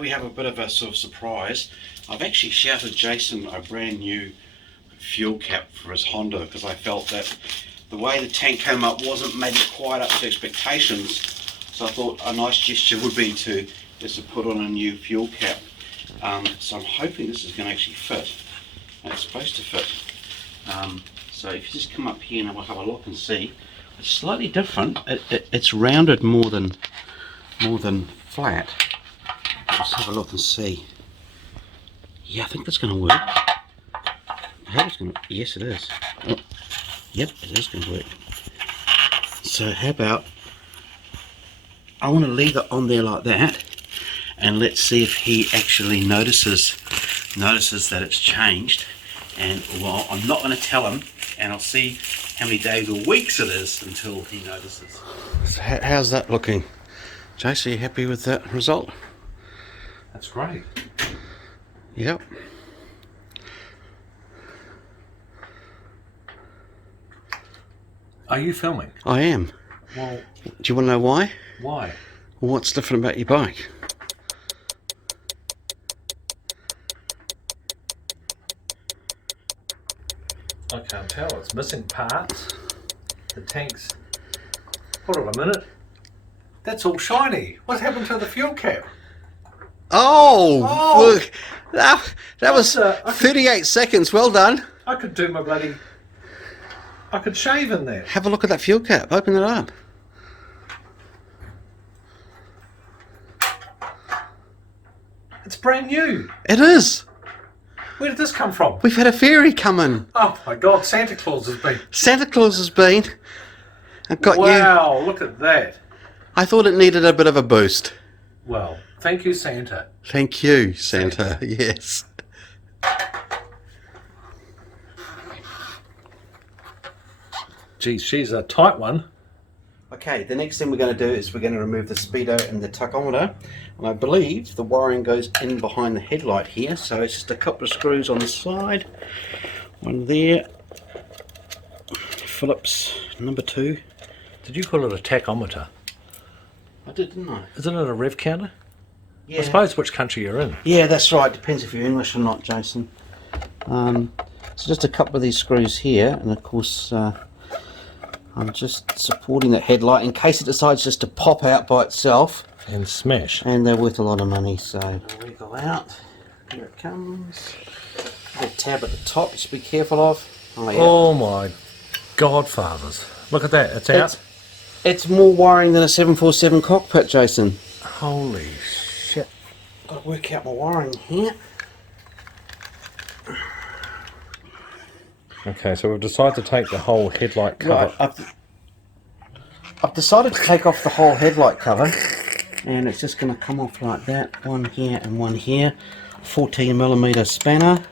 we have a bit of a sort of surprise. I've actually shouted Jason a brand new fuel cap for his Honda because I felt that the way the tank came up wasn't maybe quite up to expectations. So I thought a nice gesture would be to just to put on a new fuel cap. So I'm hoping this is going to actually fit. And it's supposed to fit. So if you just come up here and we'll have a look and see, it's slightly different. It's rounded more than flat. Let's have a look and see. Yeah, I think that's going to work. I hope it's going to. Yes, it is. Oh, yep, it is going to work. So how about I want to leave it on there like that, and let's see if he actually notices that it's changed. And well, I'm not going to tell him, and I'll see how many days or weeks it is until he notices. So how's that looking? Jace, are you happy with that result? That's great. Yep. Are you filming? I am. Well, do you want to know why? Why? Well, what's different about your bike? I can't tell. It's missing parts. The tank's... Hold on a minute. That's all shiny. What happened to the fuel cap? Oh! Look, that was 38 seconds. Well done. I could do my bloody... I could shave in there. Have a look at that fuel cap. Open it up. It's brand new. It is. Where did this come from? We've had a fairy come in. Oh my God, Santa Claus has been... Santa Claus has been and got you. Wow, look at that. I thought it needed a bit of a boost. Well, thank you, Santa. Thank you, Santa. Yes. Geez, she's a tight one. Okay, the next thing we're going to do is we're going to remove the speedo and the tachometer, and I believe the wiring goes in behind the headlight here, so it's just a couple of screws on the side, one there, Phillips number 2. Did you call it a tachometer? I did, didn't I? Isn't it a rev counter? Yeah. I suppose which country you're in. Yeah, that's right, depends if you're English or not, Jason. So just a couple of these screws here, and of course I'm just supporting that headlight in case it decides just to pop out by itself. And smash. And they're worth a lot of money, so wiggle out. Here it comes. The tab at the top, just be careful of. Oh, yeah. Oh my Godfathers. Look at that, it's out. It's more wiring than a 747 cockpit, Jason. Holy shit. Got to work out my wiring here. Okay, so we've decided to take the whole headlight cover. Right, I've decided to take off the whole headlight cover, and it's just going to come off like that. One here and one here. 14mm spanner.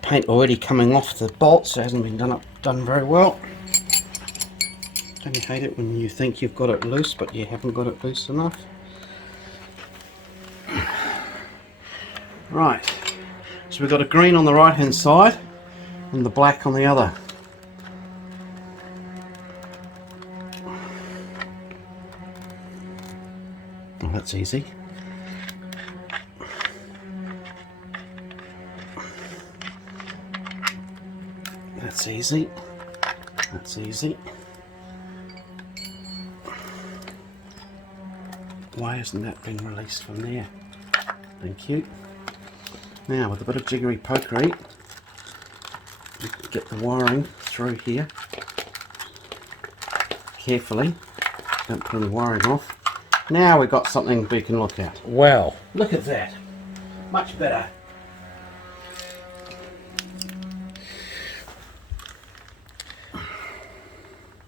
Paint already coming off the bolts, so it hasn't been done very well. Don't you hate it when you think you've got it loose, but you haven't got it loose enough? Right. So we've got a green on the right hand side and the black on the other. Oh, that's easy. That's easy. That's easy. Why hasn't that been released from there? Thank you. Now, with a bit of jiggery pokery, you can get the wiring through here carefully. Don't put any wiring off. Now we've got something we can look at. Wow. Look at that. Much better.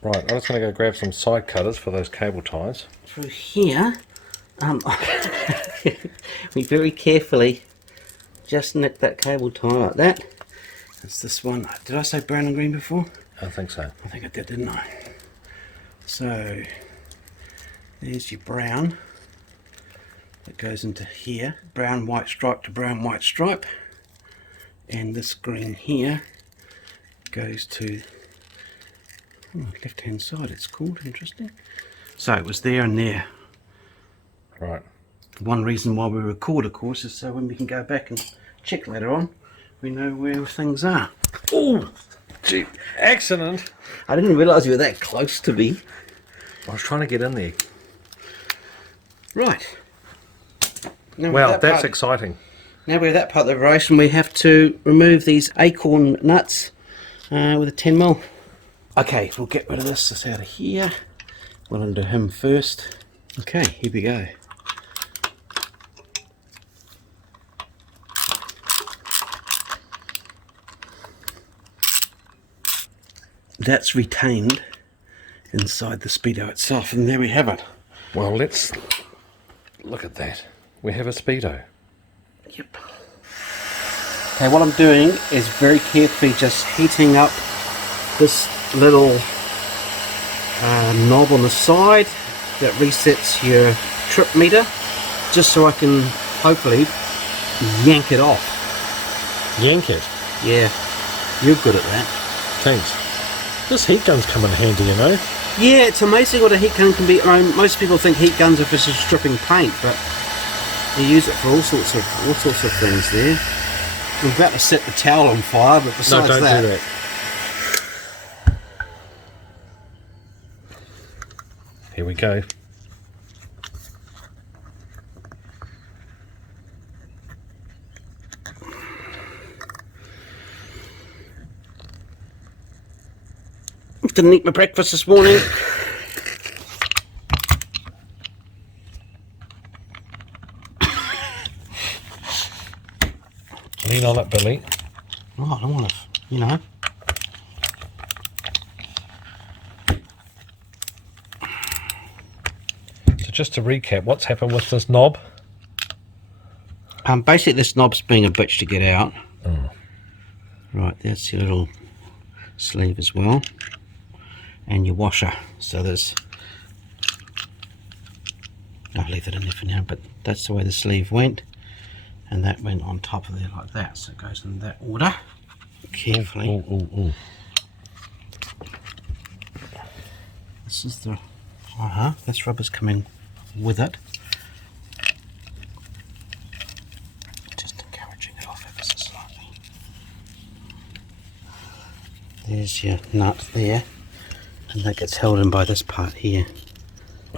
Right, I'm just going to go grab some side cutters for those cable ties. Through here, we very carefully just knit that cable tie like that. That's this one. Did I say brown and green before? I think so. I think I did, didn't I? So there's your brown that goes into here. Brown white stripe to brown white stripe. And this green here goes to left hand side, it's called. Interesting. So it was there and there. Right. One reason why we record, of course, is so when we can go back and check later on, we know where things are. Oh, gee, accident. I didn't realise you were that close to me. I was trying to get in there. Right. Now Wow, that's exciting. Now we have that part of the operation, we have to remove these acorn nuts with a 10mm. Okay, we'll get rid of this out of here. We'll undo him first. Okay, here we go. That's retained inside the Speedo itself, and there we have it. Well, let's look at that. We have a Speedo. Yep. Okay, what I'm doing is very carefully just heating up this little knob on the side that resets your trip meter, just so I can hopefully yank it off. Yank it? Yeah, you're good at that. Thanks. This heat gun's come in handy, you know. Yeah, it's amazing what a heat gun can be. I mean, most people think heat guns are for just stripping paint, but you use it for all sorts of things there. I'm about to set the towel on fire, but besides no, don't do that. Here we go. Didn't eat my breakfast this morning. Lean on it, Billy. Oh, I don't want to, you know. So just to recap, what's happened with this knob? Basically this knob's being a bitch to get out. Oh. Right, that's your little sleeve as well. And your washer. So there's... I'll leave it in there for now, but that's the way the sleeve went. And that went on top of there like that. So it goes in that order. Carefully. Ooh. This is the... this rubber's coming with it. Just encouraging it off ever so slightly. There's your nut there. And that gets held in by this part here.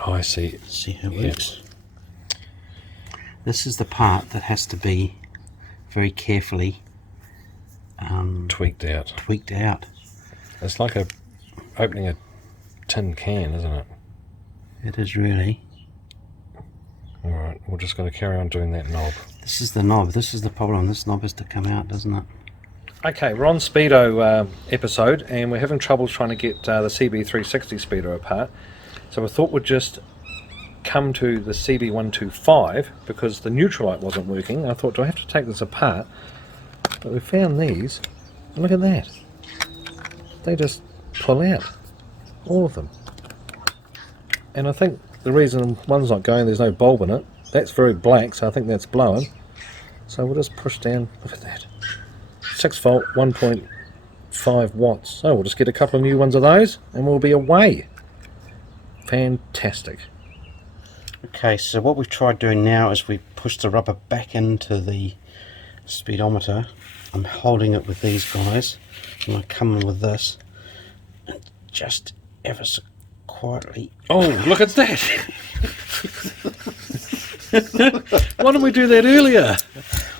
Oh, I see. See how it works? This is the part that has to be very carefully tweaked out. It's like opening a tin can, isn't it? It is really. Alright, we're just going to carry on doing that knob. This is the knob. This is the problem. This knob has to come out, doesn't it? Okay, we're on Speedo episode, and we're having trouble trying to get the CB360 Speedo apart. So we thought we'd just come to the CB125 because the neutral light wasn't working. I thought, do I have to take this apart? But we found these, and look at that. They just pull out, all of them. And I think the reason one's not going, there's no bulb in it. That's very black, so I think that's blowing. So we'll just push down. Look at that. 6 volt, 1.5 watts. So we'll just get a couple of new ones of those and we'll be away. Fantastic. Okay, so what we've tried doing now is we push the rubber back into the speedometer. I'm holding it with these guys, and I come in with this and just ever so quietly. Oh, look at that! Why didn't we do that earlier?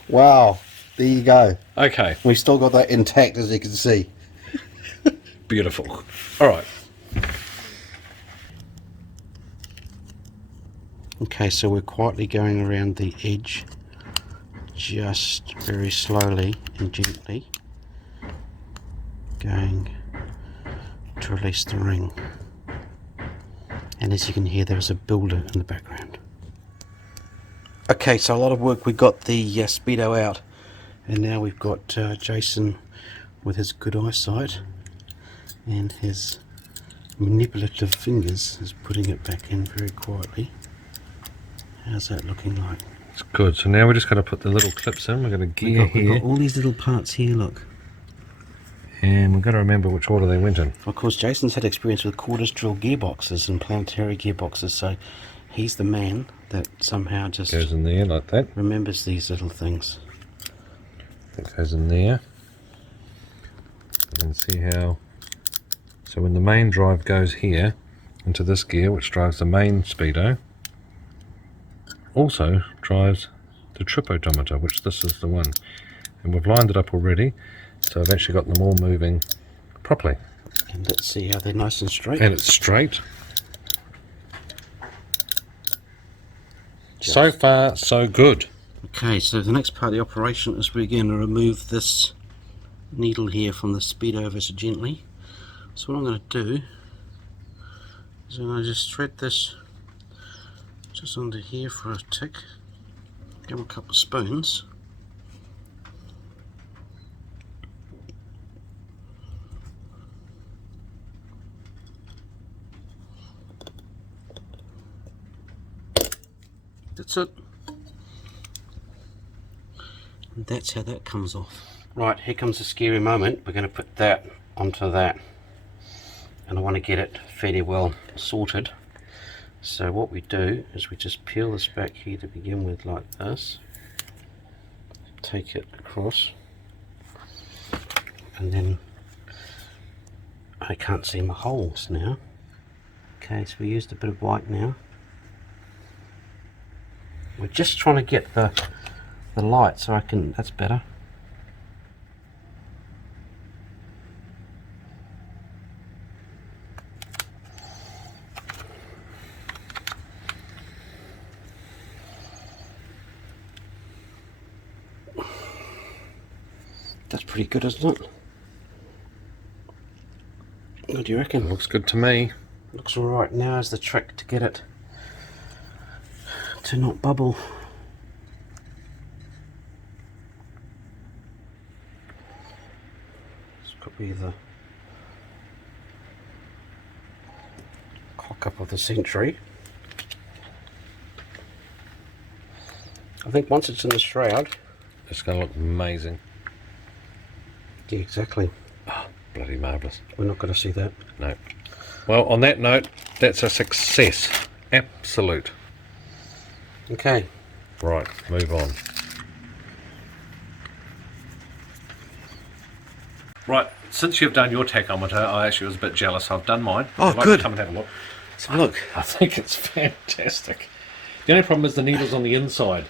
Wow, there you go. Okay. We've still got that intact, as you can see. Beautiful. Alright. Okay, so we're quietly going around the edge, just very slowly and gently, going to release the ring. And as you can hear, there's a builder in the background. Okay, so a lot of work. We got the Speedo out, and now we've got Jason with his good eyesight and his manipulative fingers is putting it back in very quietly. How's that looking like? It's good. So now we just got to put the little clips in. We've got a gear we've got all these little parts here, look. And we've got to remember which order they went in. Of course, Jason's had experience with quarters drill gearboxes and planetary gearboxes, so He's the man that somehow just Goes in there like that. remembers these little things. That goes in there. You can see how. So when the main drive goes here into this gear, which drives the main speedo, also drives the trip odometer, which this is the one. And we've lined it up already, so I've actually got them all moving properly. And let's see how they're nice and straight. And it's straight. So far, so good. Okay, so the next part of the operation is we're going to remove this needle here from the speedo ever so gently. So what I'm going to do is I'm going to just thread this just under here for a tick. Give them a couple of spoons. That's it. And that's how that comes off. Right, here comes the scary moment. We're going to put that onto that. And I want to get it fairly well sorted. So what we do is we just peel this back here to begin with like this. Take it across. And then I can't see my holes now. Okay, so we used a bit of white now. We're just trying to get the light so I can, that's better. That's pretty good, isn't it? What do you reckon? Looks good to me. Looks alright. Now is the trick to get it to not bubble. This could be the cock up of the century. I think once it's in the shroud, It's going to look amazing. yeah, exactly. Oh, bloody marvellous. We're not going to see that. No. Well, on that note, that's a success. Absolute. Okay. Right, move on. Right, since you've done your tachometer, I actually was a bit jealous. I've done mine. Oh, I'd like good. to come and have a look. So look. I think it's fantastic. The only problem is the needle's on the inside.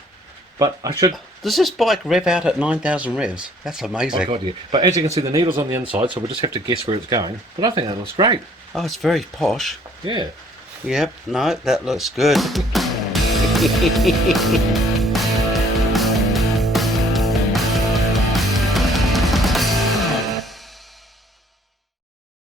But I should... Does this bike rev out at 9,000 revs? That's amazing. Oh, God, yeah. But as you can see, the needle's on the inside, so we'll just have to guess where it's going. But I think that looks great. Oh, it's very posh. Yeah. Yep, no, that looks good.